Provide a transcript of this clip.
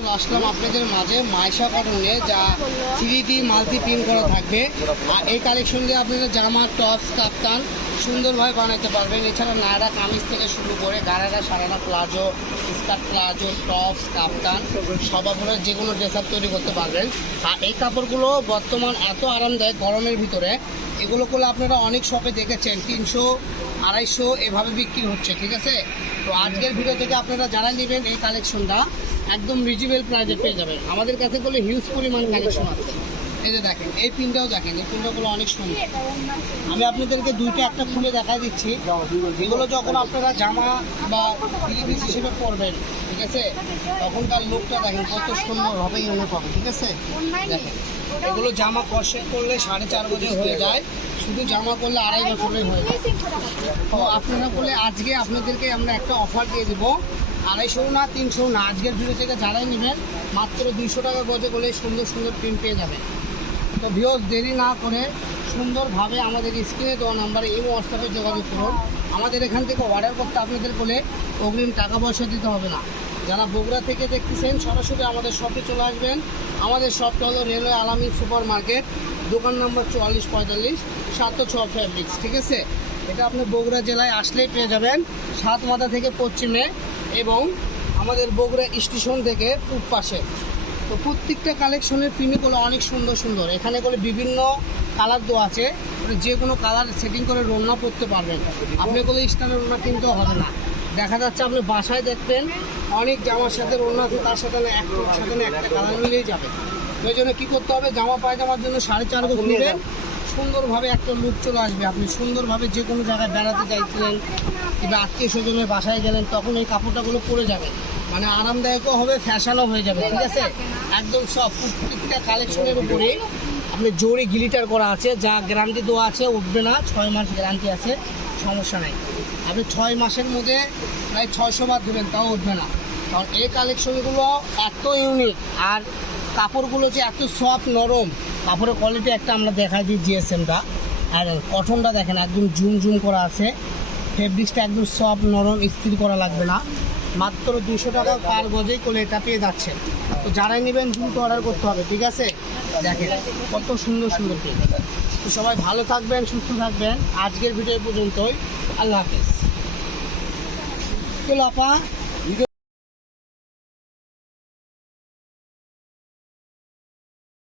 চলে আসলাম আপনাদের মাঝে মাইশা কটনে যা 3D মাল্টি প্রিন্ট করা থাকবে। আর এই কালেকশন দিয়ে আপনারা জামা, টপস, কাপ্তান সুন্দরভাবে বানাতে পারবেন। এছাড়া নায়রা কামিজ থেকে শুরু করে gharara, sharara, palazzo, skirt, palazzo, tops, kaftan সব আপনারা যে কোনো ড্রেস আপ তৈরি করতে পারবেন। আর এই কাপড়গুলো বর্তমান এত আরামদায়ক গরমের ভিতরে, এগুলো করলে আপনারা অনেক শপে দেখেছেন 300, 250 এভাবে বিক্রি হচ্ছে, ঠিক আছে। তো আজকের ভিডিও থেকে আপনারা যারা নেবেন এই কালেকশনটা একদম রিজনেবল প্রাইসে পেয়ে যাবেন। আমাদের কাছে বলে হিউজ পরিমাণ কালেকশন আছে। এই যে দেখেন, এই পিনটাও দেখেন, এই পিনটাগুলো অনেক সুন্দর। আমি আপনাদেরকে দুইটা একটা খুলে দেখাই দিচ্ছি। এগুলো যখন আপনারা জামা বা পিস হিসেবে পরবেন, ঠিক আছে, তখনকার লুকটা দেখেন কত সুন্দর হবে, ইউনিক হবে, ঠিক আছে। দেখেন, এগুলো জামা কষে করলে 4.5 বছর হয়ে যায়, শুধু জামা করলে 2.5 বছরের হয়ে যায়। তো আপনারা বলে আজকে আপনাদেরকে আমরা একটা অফার দিয়ে দেবো, 250 না 300 না, আজকের ভিডিও থেকে যারাই নেবেন মাত্র 200 টাকা গজে করলে সুন্দর সুন্দর প্রিন্ট পেয়ে যাবেন। তো ভিউয়ার্স, দেরি না করে সুন্দরভাবে আমাদের স্ক্রিনে দেওয়া নাম্বারে এই হোয়াটসঅ্যাপে যোগাযোগ করুন। আমাদের এখান থেকে অর্ডার করতে আপনাদের বলে অগ্রিম টাকা পয়সা দিতে হবে না। যারা বগুড়া থেকে দেখতেছেন সরাসরি আমাদের শপে চলে আসবেন। আমাদের শপটা হলো রেলওয়ে আলামিন সুপার মার্কেট, দোকান নম্বর 4445, 706 ফেব্রিক্স, ঠিক আছে। এটা আপনি বগুড়া জেলায় আসলেই পেয়ে যাবেন, 7 মাথা থেকে পশ্চিমে এবং আমাদের বগুড়া স্টেশন থেকে পূব পাশে। তো প্রত্যেকটা কালেকশনের প্রিন্টগুলো অনেক সুন্দর সুন্দর। এখানে করে বিভিন্ন কালার দেওয়া আছে, যে কোনো কালার সেটিং করে রোনা করতে পারবেন। আপনি কোনো স্টাইলের রোনা কিনতেও হবে না। দেখা যাচ্ছে আপনি বাসায় দেখবেন অনেক জামার সাথে রোনা আছে, তার সাথে না একটা কালার মিলেই যাবে। ওই জন্য কী করতে হবে, জামা পায়জামার জন্য 4.5 গজ নেবেন, সুন্দরভাবে একটা লুক চলে আসবে। আপনি সুন্দরভাবে যে কোনো জায়গায় বেড়াতে চাইছিলেন কিংবা আত্মীয় স্বজনের বাসায় গেলেন, তখন এই কাপড়টাগুলো পরে যাবেন, মানে আরামদায়কও হবে, ফ্যাশনও হয়ে যাবে, ঠিক আছে। একদম সব প্রত্যেকটা কালেকশনের উপরে আপনি জোরে গ্লিটার করা আছে, যা গ্যারান্টি দেওয়া আছে, উঠবে না, 6 মাস গ্যারান্টি আছে, সমস্যা নাই। আপনি 6 মাসের মধ্যে প্রায় 600 বার দেবেন, তাও উঠবে না। কারণ এই কালেকশনগুলো এত ইউনিক, আর কাপড়গুলো যে এত সফট নরম, কাপড়ের কোয়ালিটি একটা আমরা দেখাই দিই জিএসএমটা। আর কটনটা দেখেন একদম জুম জুম করা আছে, ফেব্রিক্সটা একদম সফট নরম, ইস্ত্রি করা লাগবে না। মাত্র 200 টাকা পার গজেই করে এটা পেয়ে যাচ্ছেন। তো যারাই নেবেন দ্রুত অর্ডার করতে হবে, ঠিক আছে। দেখেন কত সুন্দর সুন্দর প্রিন্ট। তো সবাই ভালো থাকবেন, সুস্থ থাকবেন। আজকের ভিডিও পর্যন্তই, আল্লাহ হাফেজ। চলো আপা।